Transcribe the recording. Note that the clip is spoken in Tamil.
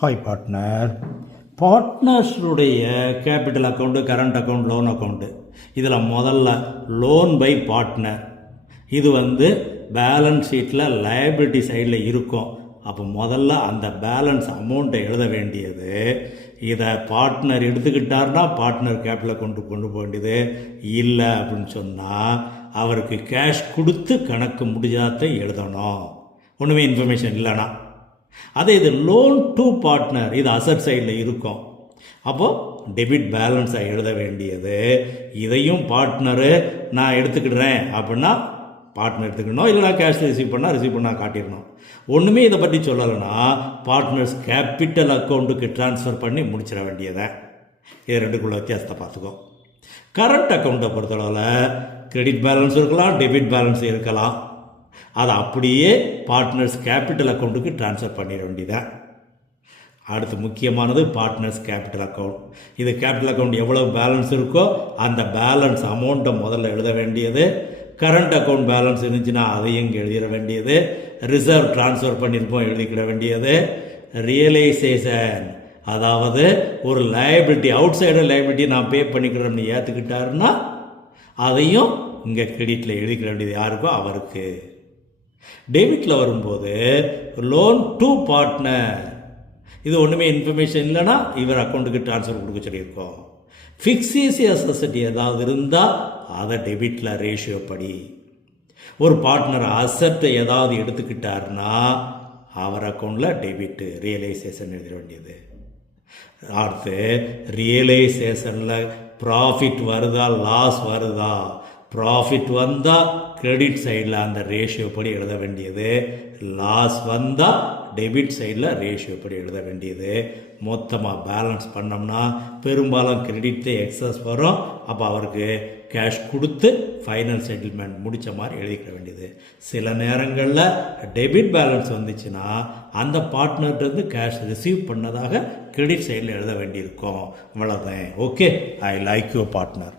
Hi partner. பார்ட்னர்ஸுடைய capital account, current account, loan account. இதில் முதல்ல லோன் பை பார்ட்னர். இது பேலன்ஸ் ஷீட்டில் லயபிலிட்டி சைடில் இருக்கும். அப்போ முதல்ல அந்த பேலன்ஸ் அமௌண்ட்டை எழுத வேண்டியது. இதை பார்ட்னர் எடுத்துக்கிட்டார்னா பார்ட்னர் கேபிட்டல் அக்கௌண்ட்டு கொண்டு போக வேண்டியது. இல்லை அப்படின்னு சொன்னால் அவருக்கு கேஷ் கொடுத்து கணக்கு முடிஞ்சாதான் எழுதணும், ஒன்றுமே இன்ஃபர்மேஷன் இல்லைனா. அதே இது லோன் டு பார்ட்னர், இது அசட் சைடில் இருக்கும். அப்போது டெபிட் பேலன்ஸை எழுத வேண்டியது. இதையும் பார்ட்னரு நான் எடுத்துக்கிடுறேன் அப்படின்னா பார்ட்னர் எடுத்துக்கணும், இல்லைனா கேஷ் ரிசீவ் பண்ணால் காட்டிடணும். ஒன்றுமே இதை பற்றி சொல்லலைன்னா பார்ட்னர்ஸ் கேபிட்டல் அக்கௌண்ட்டுக்கு ட்ரான்ஸ்ஃபர் பண்ணி முடிச்சிட வேண்டியதை. இது ரெண்டுக்குள்ள வித்தியாசத்தை பார்த்துக்கோ. கரண்ட் அக்கௌண்ட்டை பொறுத்தளவில் கிரெடிட் பேலன்ஸ் இருக்கலாம், டெபிட் பேலன்ஸ் இருக்கலாம். அதை அப்படியே பார்ட்னர்ஸ் கேபிட்டல் அக்கௌண்ட்டுக்கு ட்ரான்ஸ்ஃபர் பண்ணிட வேண்டியதான். அடுத்து முக்கியமானது பார்ட்னர்ஸ் கேபிட்டல் அக்கௌண்ட். இது கேபிட்டல் அக்கௌண்ட் எவ்வளோ பேலன்ஸ் இருக்கோ அந்த பேலன்ஸ் அமௌண்ட்டை முதல்ல எழுத வேண்டியது. கரண்ட் அக்கௌண்ட் பேலன்ஸ் இருந்துச்சுன்னா அதையும் இங்கே எழுதிட வேண்டியது. ரிசர்வ் ட்ரான்ஸ்ஃபர் பண்ணியிருப்போம், எழுதிக்கிட வேண்டியது. ரியலைசேஷன், அதாவது ஒரு லைபிலிட்டி, அவுட் சைடர் லைபிலிட்டி நான் பே பண்ணிக்கிறேன்னு ஏற்றுக்கிட்டாருன்னா அதையும் இங்கே கிரெடிட்டில் எழுதிக்கிற வேண்டியது யாருக்கோ அவருக்கு. டெபிட்டில் வரும்போது லோன் டு பார்ட்னர், இது ஒன்றுமே இன்ஃபர்மேஷன் இல்லைனா இவர் அக்கௌண்ட்டுக்கு ட்ரான்ஸ்ஃபர் கொடுக்க சொல்லியிருக்கோம். ஃபிக்ஸேஷியஸ் அசட் ஏதாவது இருந்தால் அதை டெபிட்டில் ரேஷியோ படி. ஒரு பார்ட்னர் அசட்டை ஏதாவது எடுத்துக்கிட்டாருன்னா அவர் அக்கௌண்ட்டில் டெபிட்டு, ரியலைசேஷன் எழுத வேண்டியது. அடுத்து ரியலைசேஷனில் ப்ராஃபிட் வருதா லாஸ் வருதா, ப்ராஃபிட் வந்தால் கிரெடிட் சைடில் அந்த ரேஷியோ படி எழுத வேண்டியது. லாஸ் வந்தால் டெபிட் சைடில் ரேஷியோ படி எழுத வேண்டியது. மொத்தமாக பேலன்ஸ் பண்ணோம்னா பெரும்பாலும் கிரெடிட் எக்ஸஸ் வரும். அப்போ அவருக்கு கேஷ் கொடுத்து ஃபைனல் செட்டில்மெண்ட் முடித்த மாதிரி எழுதிக்கிற வேண்டியது. சில நேரங்களில் டெபிட் பேலன்ஸ் வந்துச்சுன்னா அந்த பார்ட்னர்கிட்ட கேஷ் ரிசீவ் பண்ணதாக கிரெடிட் சைடில் எழுத வேண்டியிருக்கும். இவ்வளோதான். Okay, I like your partner.